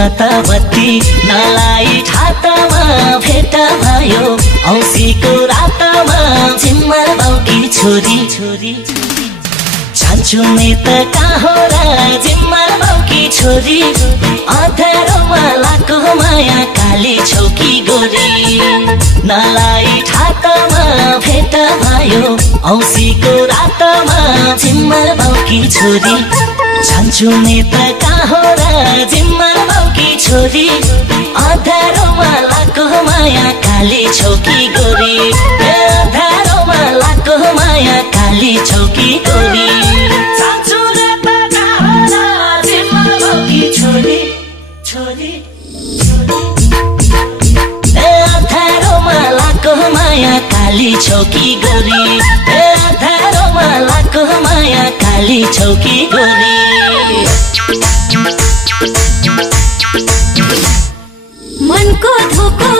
त बत्ती नलाई ठातामा भेट भयो औँसीको रातमा झिम्मर बाउकी छोरी छान्छुने त कहाँ र झिम्मर बाउकी छोरी अँध्यारोमा लाको माया काली छौकी गोरी नलाई ठातामा भेट भयो औँसीको रातमा झिम्मर बाउकी छोरी छान्छुने त कहाँ र झिम्मर बाउकी छोरी अँध्यारोमा लाको माया काली छौकी गोरी अँध्यारोमा लाको माया काली छौकी गोरी छान्छुने त कहाँ र झिम्मर बाउकी छोरी अँध्यारोमा लाको माया काली छौकी गोरी अँध्यारोमा लाको माया काली छौकी गोरी मनको धोको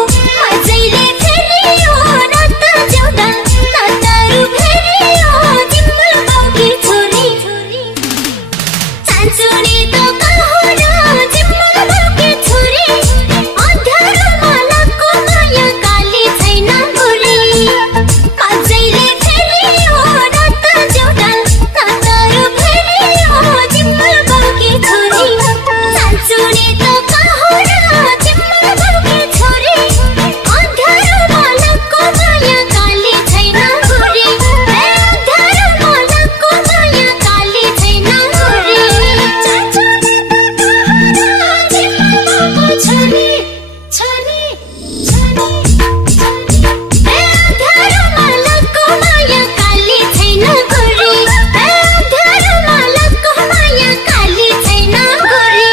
अझैले फेरियो रात ज्याउँदा नातारु फेरियो झिम्मर बाउकी छोरी छान्छुने त कहाँ र झिम्मर बाउकी छोरी अँध्यारोमा लाको माया काली छैन गोरी अझैले फेरियो रात ज्याउँदा नातारु फेरियो झिम्मर बाउकी छोरी छान्छुने त कहाँ र झिम्मर बाउकी छोरी अँध्यारोमा लाको माया काली छैन गोरी अँध्यारोमा लाको माया काली छैन गोरी अँध्यारोमा लाको माया काली छैन गोरी अँध्यारोमा लाको माया काली छैन गोरी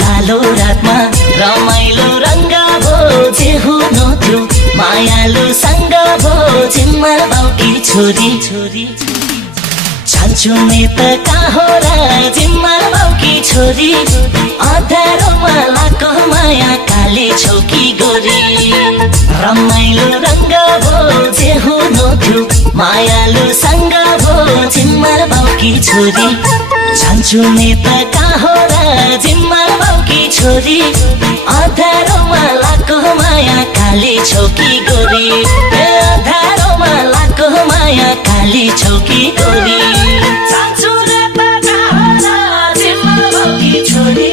कालो रातमा रमाइलो रङ्ग भो जे हुनु थियो मायालु सँग भो झिम्मर बाउकी छोरी छान्छुने त कहाँ र झिम्मर बाउकी छोरी अँध्यारोमा लाको माया काली छौकी गोरी रमाइलो रङ्ग भो जे हुनु थियो मायालु सँग भो झिम्मर बाउकी छोरी छान्छुने त कहाँ र झिम्मर बाउकी छोरी अँध्यारोमा लाको माया काली छौकी गोरी अँध्यारोमा लाको माया काली छौकी गोरी छान्छुने त कहाँ र झिम्मर बाउकी छोरी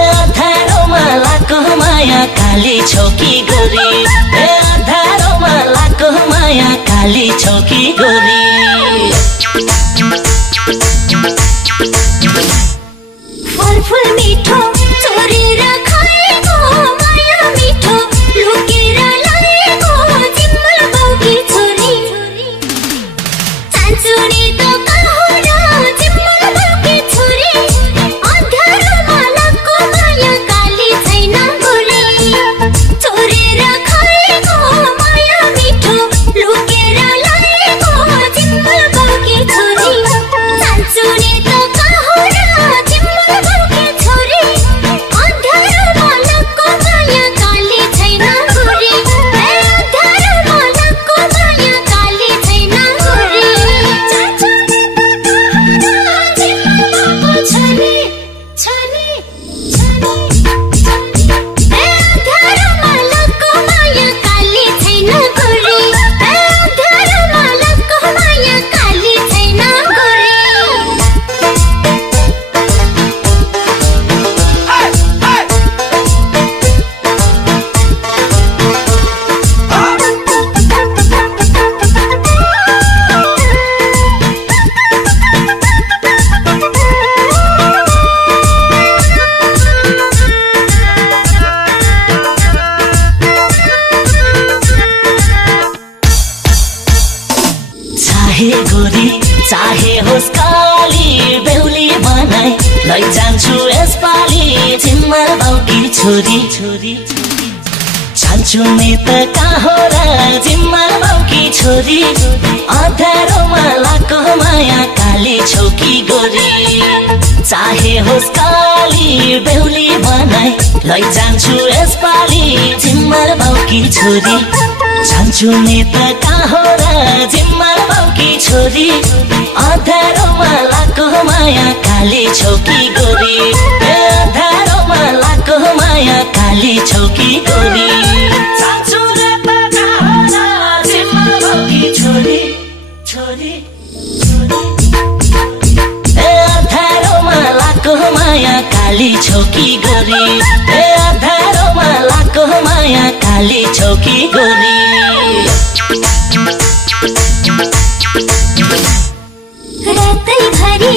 अँध्यारोमा लाको माया काली छौकी गोरी अँध्यारोमा लाको माया काली छौकी गोरी फलफुल मिठो चोरेर खाएको माया मिठो लुकेर ल्याएको झिम्मर बाउकी छोरी छान्छुने त कहाँ र झिम्मर बाउकी छोरी अँध्यारोमा लाको माया काली छैन गोरी चोरेर खाएको माया मिठो लुकेर ल्याएको झिम्मर बाउकी छोरी छान्छुने त कहाँ र झिम्मर बाउकी छोरी अँध्यारोमा लाको माया काली छैन गोरी अँध्यारोमा लाको माया काली छैन गोरी चाहे गोरी चाहे होस् काली बेहुली बनाई लैजान्छु यसपालि जिम्मर बाउकी छोरी जान्छु नि त कहाँ र जिम्मर बाउकी छोरी अँध्यारोमा लाको माया काली छौकी गोरी चाहे होस् काली बेहुली बनाई लैजान्छु यसपालि जिम्मर बाउकी छोरी जान्छु नि त कहाँ र जिम्मर बाउकी छोरी अँध्यारोमा लाको माया काली छौकी गोरी अँध्यारोमा लाको माया काली छौकी गोरी जान्छु नि त कहाँ र जिम्मर बाउकी छोरी अँध्यारोमा लाको माया काली छौकी गोरी अँध्यारोमा लाको माया काली छौकी गोरी रातैभरि